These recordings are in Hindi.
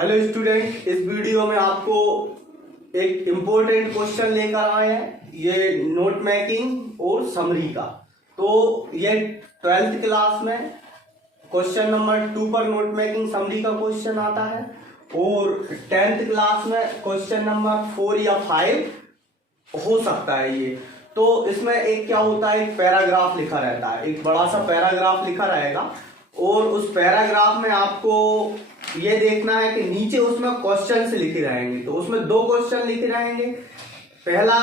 हेलो स्टूडेंट, इस वीडियो में आपको एक इम्पोर्टेंट क्वेश्चन लेकर आए हैं। ये नोट मेकिंग और समरी का। तो ये 12th क्लास में क्वेश्चन नंबर 2 पर नोट मेकिंग समरी का क्वेश्चन आता है और 10th क्लास में क्वेश्चन नंबर 4 या 5 हो सकता है ये। तो इसमें एक क्या होता है, एक पैराग्राफ लिखा रहता है, एक बड़ा सा पैराग्राफ लिखा रहेगा और उस पैराग्राफ में आपको ये देखना है कि नीचे उसमें क्वेश्चन लिखे रहेंगे। तो उसमें 2 क्वेश्चन लिखे रहेंगे। पहला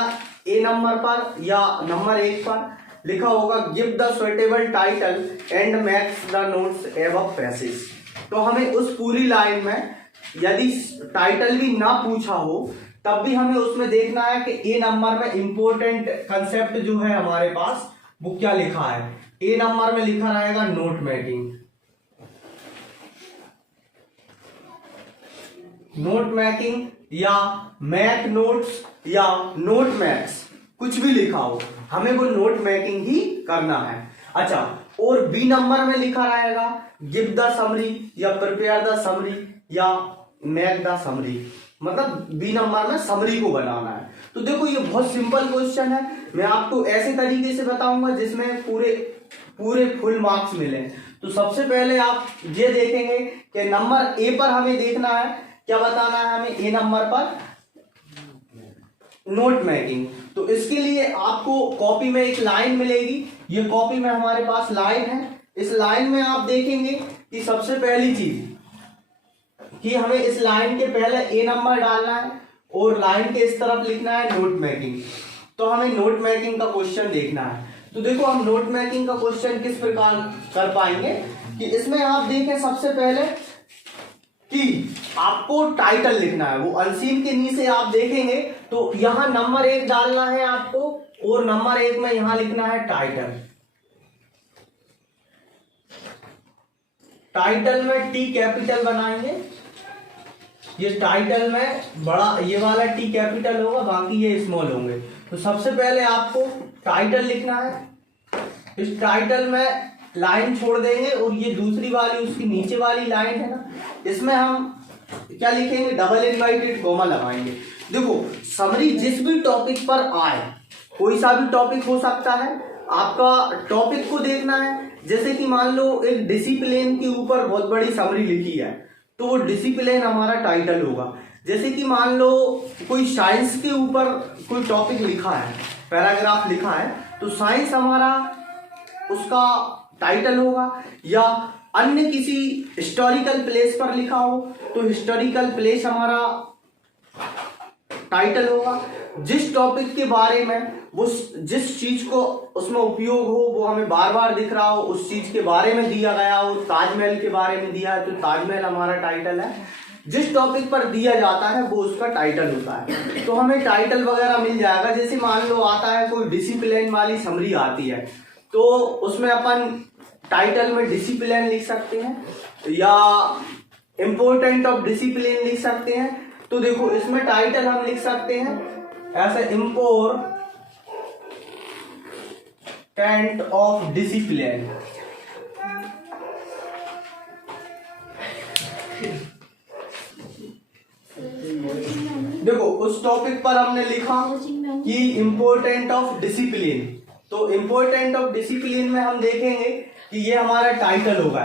ए नंबर पर या नंबर 1 पर लिखा होगा give the suitable title and match the notes above passage. तो हमें उस पूरी लाइन में यदि टाइटल भी ना पूछा हो तब भी हमें उसमें देखना है कि ए नंबर में इंपॉर्टेंट कंसेप्ट जो है हमारे पास वो क्या लिखा है। ए नंबर में लिखा रहेगा नोट मेकिंग। नोट मेकिंग या मैक नोट्स या नोट मैक्स कुछ भी लिखा हो, हमें वो नोट मेकिंग ही करना है। अच्छा, और बी नंबर में लिखा रहेगा गिव द समरी या प्रिपेयर द समरी या मेक द समरी, मतलब बी नंबर में समरी को बनाना है। तो देखो ये बहुत सिंपल क्वेश्चन है, मैं आपको ऐसे तरीके से बताऊंगा जिसमें पूरे फुल मार्क्स मिले। तो सबसे पहले आप ये देखेंगे कि नंबर ए पर हमें देखना है, क्या बताना है हमें ए नंबर पर नोट मेकिंग। तो इसके लिए आपको कॉपी में एक लाइन मिलेगी, ये कॉपी में हमारे पास लाइन है। इस लाइन में आप देखेंगे कि सबसे पहली चीज कि हमें इस लाइन के पहले ए नंबर डालना है और लाइन के इस तरफ लिखना है नोट मेकिंग। तो हमें नोट मेकिंग का क्वेश्चन देखना है। तो देखो हम नोट मेकिंग का क्वेश्चन किस प्रकार कर पाएंगे कि इसमें आप देखें सबसे पहले कि आपको टाइटल लिखना है। वो अनसीन के नीचे आप देखेंगे तो यहां नंबर 1 डालना है आपको और नंबर 1 में यहां लिखना है टाइटल। टाइटल में टी कैपिटल बनाएंगे। ये टाइटल में बड़ा ये वाला टी कैपिटल होगा, बाकी ये स्मॉल होंगे। तो सबसे पहले आपको टाइटल लिखना है। इस टाइटल में लाइन छोड़ देंगे और ये दूसरी वाली उसकी नीचे वाली लाइन है ना, इसमें हम क्या लिखेंगे, डबल इनवर्टेड कॉमा लगाएंगे। देखो समरी जिस भी टॉपिक पर आए, कोई सा भी टॉपिक हो सकता है, आपका टॉपिक को देखना है। जैसे कि मान लो एक डिसिप्लिन के ऊपर बहुत बड़ी समरी लिखी है तो वो डिसिप्लिन हमारा टाइटल होगा। जैसे कि मान लो कोई साइंस के ऊपर कोई टॉपिक लिखा है, पैराग्राफ लिखा है, तो साइंस हमारा उसका टाइटल होगा। या अन्य किसी हिस्टोरिकल प्लेस पर लिखा हो तो हिस्टोरिकल प्लेस हमारा टाइटल होगा। जिस टॉपिक के बारे में वो जिस चीज को उसमें उपयोग हो वो हमें बार बार दिख रहा हो, उस चीज के बारे में दिया गया हो। ताजमहल के बारे में दिया है तो ताजमहल हमारा टाइटल है। जिस टॉपिक पर दिया जाता है वो उसका टाइटल होता है। तो हमें टाइटल वगैरह मिल जाएगा। जैसे मान लो आता है कोई डिसिप्लिन वाली समरी आती है तो उसमें अपन टाइटल में डिसिप्लिन लिख सकते हैं या इंपोर्टेंट ऑफ डिसिप्लिन लिख सकते हैं। तो देखो इसमें टाइटल हम लिख सकते हैं ऐसे इंपोर्टेंट ऑफ डिसिप्लिन। देखो उस टॉपिक पर हमने लिखा कि इंपोर्टेंट ऑफ डिसिप्लिन। तो इंपोर्टेंट ऑफ डिसिप्लिन में हम देखेंगे कि ये हमारा टाइटल होगा।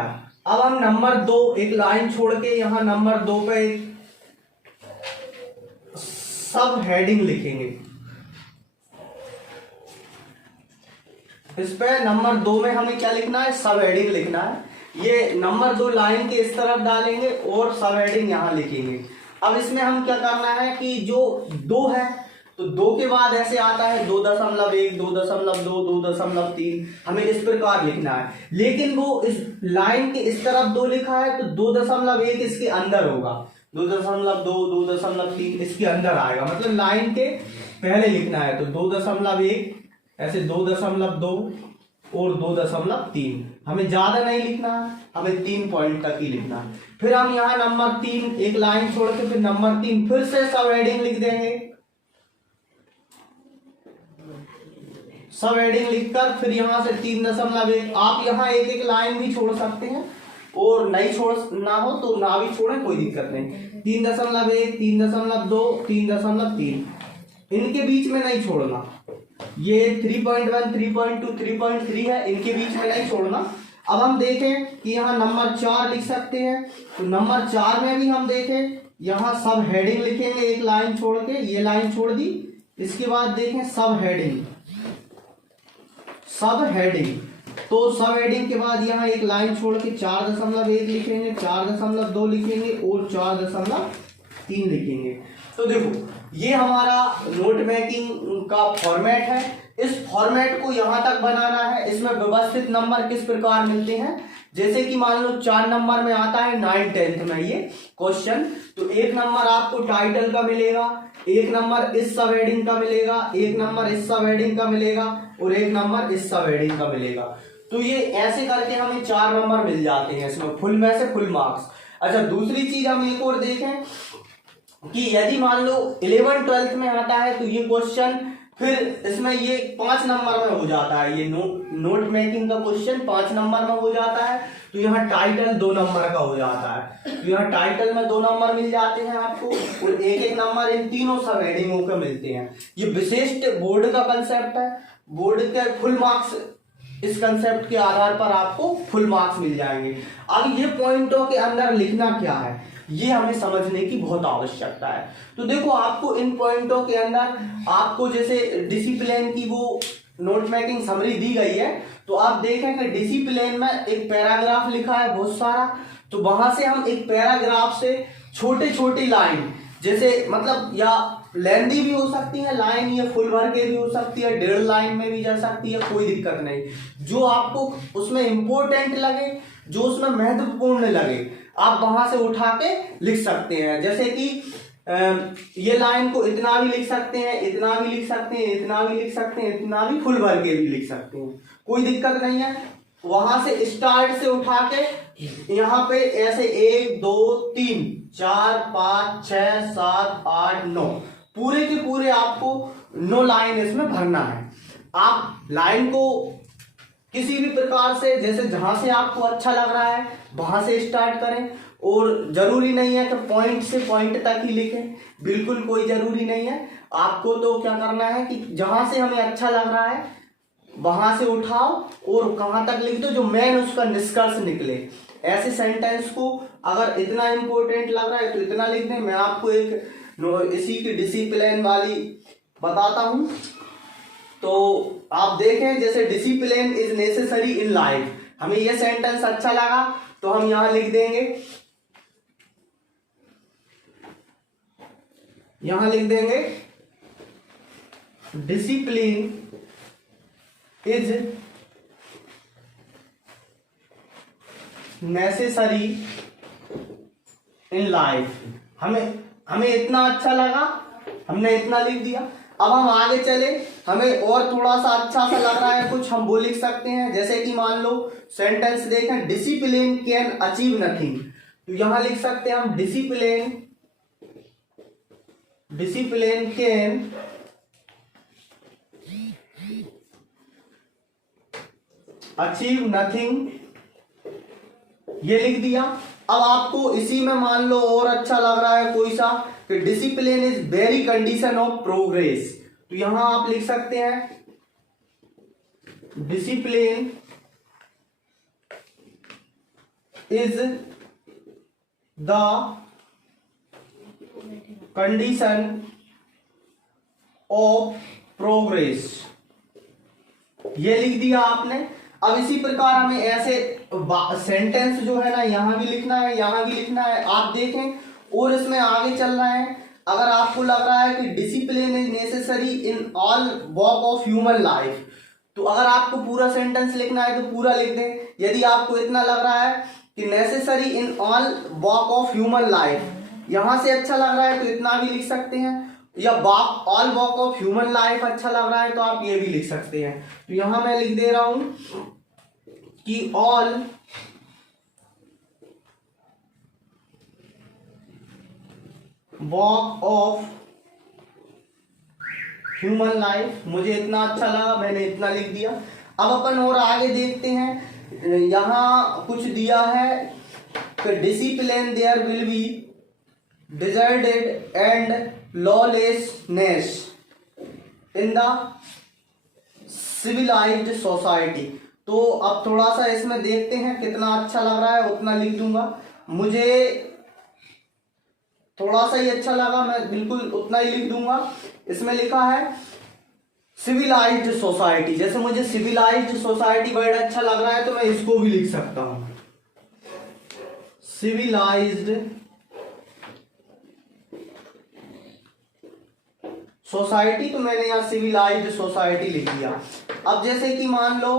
अब हम नंबर 2 एक लाइन छोड़ के यहां नंबर 2 पे सब हेडिंग लिखेंगे। इस पे नंबर 2 में हमें क्या लिखना है, सब हेडिंग लिखना है। ये नंबर 2 लाइन के इस तरफ डालेंगे और सब हेडिंग यहां लिखेंगे। अब इसमें हम क्या करना है कि जो 2 है तो 2 के बाद ऐसे आता है 2.1, 2.2, 2.3, हमें इस प्रकार लिखना है। लेकिन वो इस लाइन के इस तरफ 2 लिखा है तो 2.1 इसके अंदर होगा, 2.2, 2.3 इसके अंदर आएगा, मतलब लाइन के पहले लिखना है। तो 2.1 ऐसे 2.2 और 2.3, हमें ज्यादा नहीं लिखना है, हमें 3 पॉइंट तक ही लिखना है। फिर हम यहाँ नंबर 3 एक लाइन छोड़ के फिर नंबर 3 फिर से सब हेडिंग लिख देंगे। सब हेडिंग लिखकर फिर यहां से 3.1 आप यहां एक लाइन भी छोड़ सकते हैं और नहीं छोड़ना हो तो ना भी छोड़े, कोई दिक्कत नहीं। 3.1, 3.2, 3.3 इनके बीच में नहीं छोड़ना। ये 3.1, 3.2, 3.3 है, इनके बीच में नहीं छोड़ना। अब हम देखें कि यहाँ नंबर 4 लिख सकते हैं, तो नंबर 4 में भी हम देखें, यहाँ सब हेडिंग लिखेंगे एक लाइन छोड़ के, ये लाइन छोड़ दी। इसके बाद देखें सब हेडिंग, सब हेडिंग, तो सब हेडिंग के बाद यहाँ एक लाइन छोड़ के 4.1 लिखेंगे, 4.2 लिखेंगे और 4.3 लिखेंगे। तो देखो ये हमारा नोट मेकिंग का फॉर्मेट है। इस फॉर्मेट को यहां तक बनाना है। इसमें व्यवस्थित नंबर किस प्रकार मिलते हैं, जैसे कि मान लो 4 नंबर में आता है 9, 10th में ये क्वेश्चन, तो 1 नंबर आपको टाइटल का मिलेगा, 1 नंबर इस सब हेडिंग का मिलेगा, 1 नंबर इस सब हेडिंग का मिलेगा और 1 नंबर इस सब हेडिंग का मिलेगा। तो ये ऐसे करके हमें 4 नंबर मिल जाते हैं इसमें, फुल में से फुल मार्क्स। अच्छा, दूसरी चीज हम एक और देखें कि यदि मान लो 11, 12th में आता है तो ये क्वेश्चन फिर इसमें ये 5 नंबर में हो जाता है। ये नोट मेकिंग का क्वेश्चन 5 नंबर में हो जाता है। तो यहाँ टाइटल 2 नंबर का हो जाता है। तो यहाँ टाइटल में 2 नंबर मिल जाते हैं आपको और एक नंबर इन तीनों सब हेडिंगों के मिलते हैं। ये विशिष्ट बोर्ड का कंसेप्ट है। बोर्ड के फुल मार्क्स, इस कंसेप्ट के आधार पर आपको फुल मार्क्स मिल जाएंगे। अब ये पॉइंटों के अंदर लिखना क्या है, ये हमें समझने की बहुत आवश्यकता है। तो देखो आपको इन पॉइंटों के अंदर आपको जैसे डिसिप्लिन की वो नोट मेकिंग समरी दी गई है, तो आप देखें कि डिसिप्लिन में एक पैराग्राफ लिखा है बहुत सारा, तो वहां से हम एक पैराग्राफ से छोटे छोटी लाइन, जैसे मतलब या लेंदी भी हो सकती है लाइन, या फुल भर के भी हो सकती है, 1.5 लाइन में भी जा सकती है, कोई दिक्कत नहीं। जो आपको उसमें इंपॉर्टेंट लगे, जो उसमें महत्वपूर्ण लगे, आप वहां से उठा के लिख सकते हैं। जैसे कि ये लाइन को इतना भी लिख सकते हैं, इतना भी लिख सकते हैं, इतना भी लिख सकते हैं, इतना भी फुल भर के भी लिख सकते हैं, कोई दिक्कत नहीं है। वहां से स्टार्ट से उठा के यहाँ पे ऐसे 1, 2, 3, 4, 5, 6, 7, 8, 9 पूरे के पूरे आपको 9 लाइन इसमें भरना है। आप लाइन को किसी भी प्रकार से, जैसे जहां से आपको अच्छा लग रहा है वहां से स्टार्ट करें, और जरूरी नहीं है कि पॉइंट से पॉइंट तक ही लिखें, बिल्कुल कोई जरूरी नहीं है। आपको तो क्या करना है कि जहां से हमें अच्छा लग रहा है वहां से उठाओ और कहां तक लिख दो जो मेन उसका निष्कर्ष निकले। ऐसे सेंटेंस को अगर इतना इंपॉर्टेंट लग रहा है तो इतना लिख दें। मैं आपको एक इसी की डिसिप्लिन वाली बताता हूं, तो आप देखें जैसे discipline is necessary in life, हमें यह सेंटेंस अच्छा लगा तो हम यहां लिख देंगे, यहां लिख देंगे discipline is necessary in life. हमें इतना अच्छा लगा, हमने इतना लिख दिया। अब हम आगे चले, हमें और थोड़ा सा अच्छा सा लग रहा है कुछ, हम वो लिख सकते हैं। जैसे कि मान लो सेंटेंस देखें, डिसिप्लिन कैन अचीव नथिंग, तो यहां लिख सकते हैं हम डिसिप्लिन कैन अचीव नथिंग, ये लिख दिया। अब आपको इसी में मान लो और अच्छा लग रहा है कोई सा, कि discipline is very condition of progress, तो यहां आप लिख सकते हैं discipline is the condition of progress, ये लिख दिया आपने। अब इसी प्रकार हमें ऐसे सेंटेंस जो है ना यहां भी लिखना है, यहां भी लिखना है। आप देखें और इसमें आगे चल रहा है, अगर आपको लग रहा है कि discipline is necessary in all walk of human life, तो अगर आपको पूरा सेंटेंस लिखना है तो पूरा लिख दें। यदि आपको इतना लग रहा है कि necessary in all walk of human life, यहां से अच्छा लग रहा है तो इतना भी लिख सकते हैं, या all walk of human life अच्छा लग रहा है तो आप ये भी लिख सकते हैं। तो यहां मैं लिख दे रहा हूं कि all walk of human life, मुझे इतना अच्छा लगा मैंने इतना लिख दिया। अब अपन और आगे देखते हैं, यहां कुछ दिया है कि discipline there will be deserted and lawlessness in the civilised society. तो अब थोड़ा सा इसमें देखते हैं, कितना अच्छा लग रहा है उतना लिख दूंगा। मुझे थोड़ा सा ही अच्छा लगा, मैं बिल्कुल उतना ही लिख दूंगा। इसमें लिखा है सिविलाइज्ड सोसाइटी। जैसे मुझे सिविलाइज्ड सोसाइटी वर्ड अच्छा लग रहा है तो मैं इसको भी लिख सकता हूं, सिविलाइज्ड सोसाइटी। तो मैंने यहां सिविलाइज्ड सोसाइटी लिख दिया। अब जैसे कि मान लो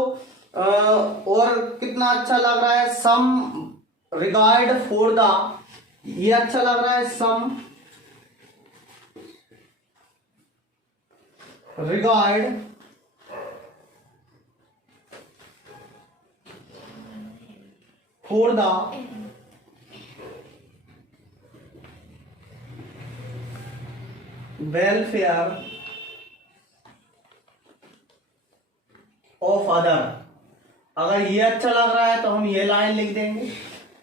और कितना अच्छा लग रहा है, सम रिगार्ड फॉर द, ये अच्छा लग रहा है, some regard for the welfare of other. अगर ये अच्छा लग रहा है तो हम ये लाइन लिख देंगे।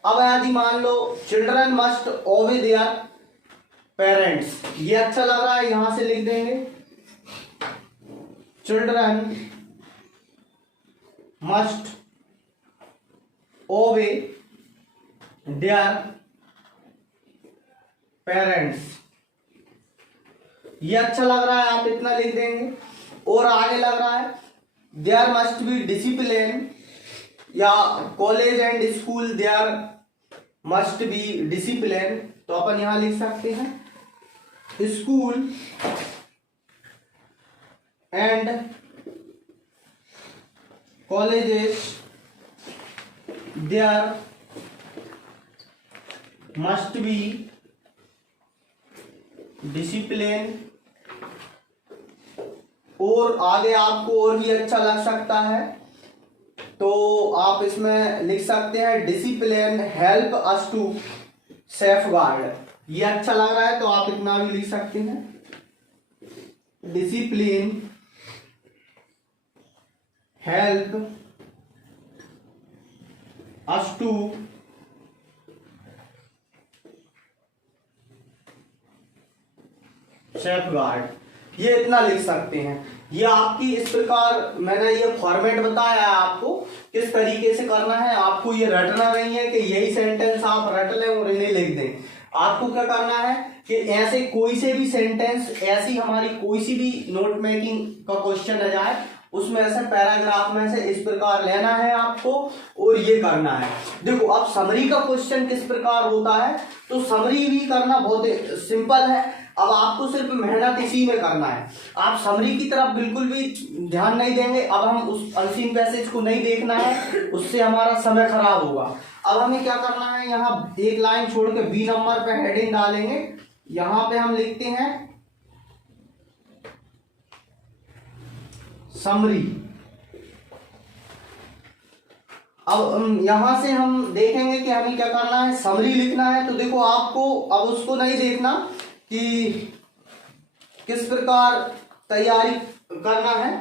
अब यदि मान लो children must obey their parents, ये अच्छा लग रहा है, यहां से लिख देंगे children must obey their parents, ये अच्छा लग रहा है, आप इतना लिख देंगे। और आगे लग रहा है देयर मस्ट बी डिसिप्लिन, या college and school there must be discipline, तो अपन यहां लिख सकते हैं school and colleges there must be discipline. और आगे आपको और भी अच्छा लग सकता है तो आप इसमें लिख सकते हैं discipline help us to safeguard, ये अच्छा लग रहा है तो आप इतना भी लिख सकते हैं discipline help us to safeguard, ये इतना लिख सकते हैं। ये आपकी इस प्रकार मैंने ये फॉर्मेट बताया है आपको किस तरीके से करना है। आपको ये रटना नहीं है कि यही सेंटेंस आप रट लें और इन्हें लिख दें। आपको क्या करना है कि ऐसे कोई से भी सेंटेंस, ऐसी हमारी कोई सी भी नोट मेकिंग का क्वेश्चन आ जाए उसमें ऐसे पैराग्राफ में से इस प्रकार लेना है आपको और ये करना है। देखो अब समरी का क्वेश्चन किस प्रकार होता है, तो समरी भी करना बहुत सिंपल है। अब आपको सिर्फ मेहनत इसी में करना है। आप समरी की तरफ बिल्कुल भी ध्यान नहीं देंगे। अब हम उस अनसीन पैसेज को नहीं देखना है, उससे हमारा समय खराब होगा। अब हमें क्या करना है, यहाँ एक लाइन छोड़ के बी नंबर पे हेडिंग डालेंगे। यहाँ पे हम लिखते हैं समरी। अब यहां से हम देखेंगे कि हमें क्या करना है, समरी लिखना है। तो देखो आपको अब उसको नहीं देखना कि किस प्रकार तैयारी करना है।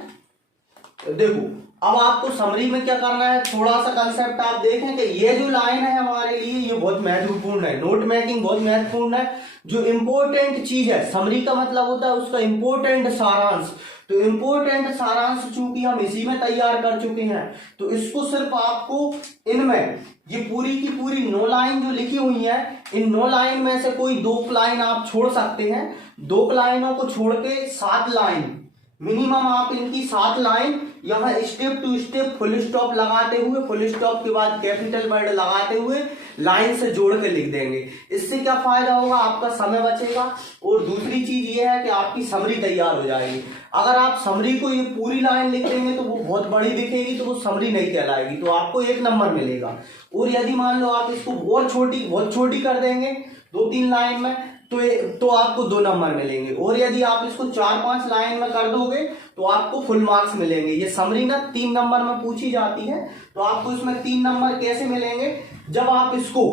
देखो अब आपको समरी में क्या करना है, थोड़ा सा कंसेप्ट आप देखें कि ये जो लाइन है हमारे लिए ये बहुत महत्वपूर्ण है। नोट मेकिंग बहुत महत्वपूर्ण है। जो इंपॉर्टेंट चीज है, समरी का मतलब होता है उसका इंपॉर्टेंट सारांश। तो इंपॉर्टेंट सारांश चूंकि हम इसी में तैयार कर चुके हैं तो इसको सिर्फ आपको इनमें ये पूरी की पूरी 9 लाइन जो लिखी हुई है, इन 9 लाइन में से कोई 2 लाइन आप छोड़ सकते हैं। 2 लाइनों को छोड़ के 7 लाइन मिनिमम आप इनकी 7 लाइन यहाँ step to step full stop लगाते हुए, फुल स्टॉप के बाद कैपिटल वर्ड लगाते हुए लाइन से जोड़ के लिख देंगे। इससे क्या फायदा होगा, आपका समय बचेगा और दूसरी चीज ये है कि आपकी समरी तैयार हो जाएगी। अगर आप समरी को ये पूरी लाइन लिख देंगे तो वो बहुत बड़ी दिखेगी, तो वो समरी नहीं कहलाएगी, तो आपको 1 नंबर मिलेगा। और यदि मान लो आप इसको बहुत छोटी कर देंगे 2-3 लाइन में तो आपको 2 नंबर मिलेंगे। और यदि आप इसको 4-5 लाइन में कर दोगे तो आपको फुल मार्क्स मिलेंगे। ये समरी ना 3 नंबर में पूछी जाती है, तो आपको इसमें 3 नंबर कैसे मिलेंगे, जब आप इसको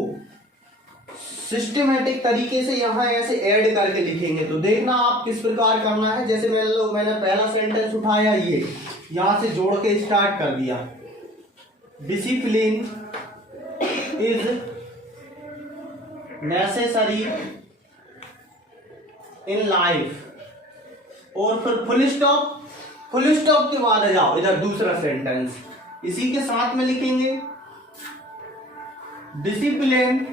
सिस्टमेटिक तरीके से यहाँ ऐसे ऐड करके लिखेंगे। तो देखना आप किस प्रकार करना है। जैसे मैंने पहला सेंटेंस उठाया, ये यहां से जोड़ के स्टार्ट कर दिया, discipline is necessary in life, और फिर फुल स्टॉप, फुल स्टॉप के बाद आ जाओ इधर दूसरा सेंटेंस, इसी के साथ में लिखेंगे डिसिप्लिन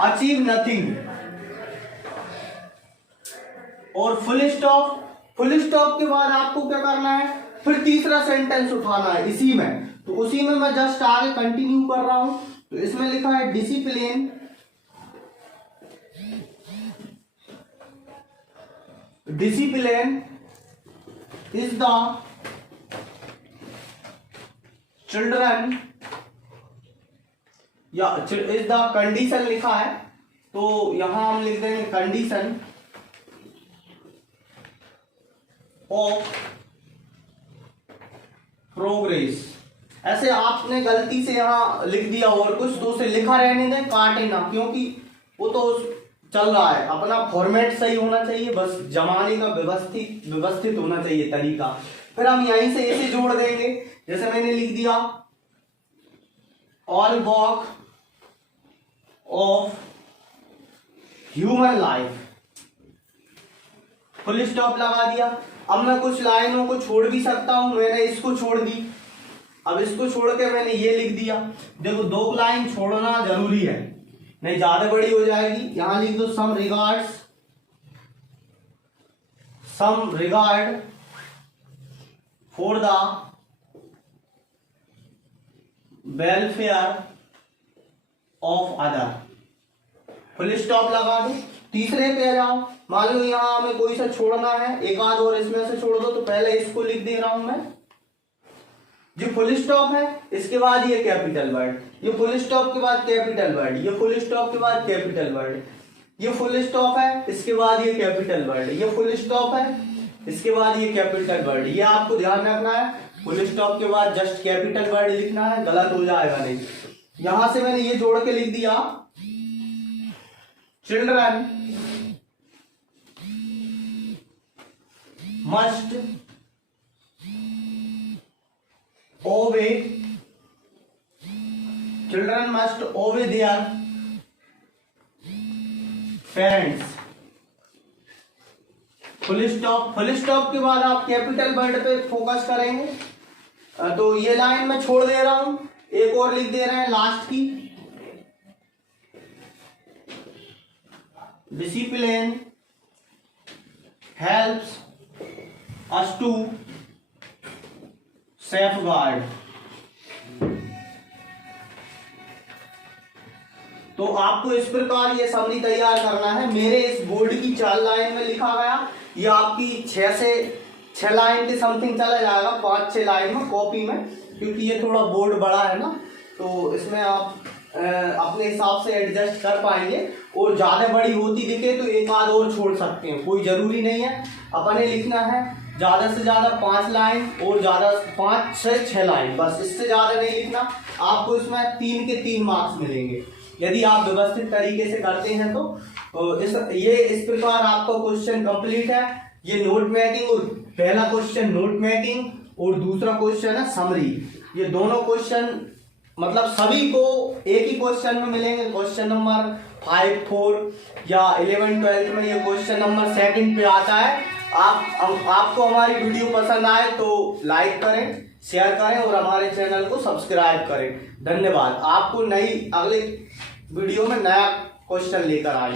अचीव नथिंग, और फुल स्टॉप, फुल स्टॉप के बाद आपको क्या करना है, फिर तीसरा सेंटेंस उठाना है इसी में। तो उसी में मैं जस्ट आगे कंटिन्यू कर रहा हूं। तो इसमें लिखा है डिसिप्लिन इज द चिल्ड्रन, या इज द कंडीशन लिखा है, तो यहां हम लिख देंगे कंडीशन ऑफ प्रोग्रेस। ऐसे आपने गलती से यहां लिख दिया और कुछ, तो उसे लिखा रहने दें, काटे ना, क्योंकि वो तो चल रहा है, अपना फॉर्मेट सही होना चाहिए, बस जमाने का व्यवस्थित होना चाहिए तरीका। फिर हम यहीं से ऐसे जोड़ देंगे, जैसे मैंने लिख दिया all walk of human life, full stop लगा दिया। अब मैं कुछ लाइनों को छोड़ भी सकता हूं, मैंने इसको छोड़ दी, अब इसको छोड़ के मैंने ये लिख दिया। देखो 2 लाइन छोड़ना जरूरी है, नहीं ज्यादा बड़ी हो जाएगी। यहां लिख दो some regard for the welfare of other, full stop लगा दो। तीसरे पे आ जाओ, मान लो यहां हमें कोई सा छोड़ना है, एक आध और इसमें से छोड़ दो, तो पहले इसको लिख दे रहा हूं मैं, जो फुल स्टॉप है, इसके बाद ये कैपिटल वर्ड, ये फुल स्टॉप के बाद कैपिटल वर्ड, ये फुल स्टॉप के बाद कैपिटल वर्ड, ये फुल स्टॉप है, इसके बाद ये कैपिटल वर्ड, ये फुल स्टॉप है, इसके बाद ये कैपिटल वर्ड। ये आपको ध्यान रखना है, फुल स्टॉप के बाद जस्ट कैपिटल वर्ड लिखना है, गलत हो जाएगा नहीं। यहां से मैंने ये जोड़ के लिख दिया children must obey, children must obey their parents, full stop. Full stop के बाद आप कैपिटल वर्ड पे फोकस करेंगे। तो ये लाइन मैं छोड़ दे रहा हूं, एक और लिख दे रहे हैं लास्ट की, discipline helps us to safeguard. तो आपको इस प्रकार ये समरी तैयार करना है। मेरे इस बोर्ड की 4 लाइन में लिखा गया, ये आपकी 6 लाइन के समथिंग चला जाएगा, 5-6 लाइन में कॉपी में, क्योंकि ये थोड़ा बोर्ड बड़ा है ना, तो इसमें आप अपने हिसाब से एडजस्ट कर पाएंगे। और ज्यादा बड़ी होती दिखे तो एक आध और छोड़ सकते हैं, कोई जरूरी नहीं है। अपने लिखना है ज्यादा से ज्यादा 5 लाइन और ज्यादा 5 से 6 लाइन, बस इससे ज्यादा नहीं लिखना। आपको इसमें 3 के 3 मार्क्स मिलेंगे यदि आप व्यवस्थित तरीके से करते हैं तो इस प्रकार आपका क्वेश्चन कंप्लीट है। ये नोट मेकिंग, और पहला क्वेश्चन नोट मेकिंग और दूसरा क्वेश्चन है समरी। ये दोनों क्वेश्चन मतलब सभी को एक ही क्वेश्चन में मिलेंगे, क्वेश्चन नंबर 5, 4 या 11, 12 में ये क्वेश्चन नंबर 2 पे आता है। आपको हमारी वीडियो पसंद आए तो लाइक करें, शेयर करें और हमारे चैनल को सब्सक्राइब करें। धन्यवाद। आपको नई अगले वीडियो में नया क्वेश्चन लेकर आए।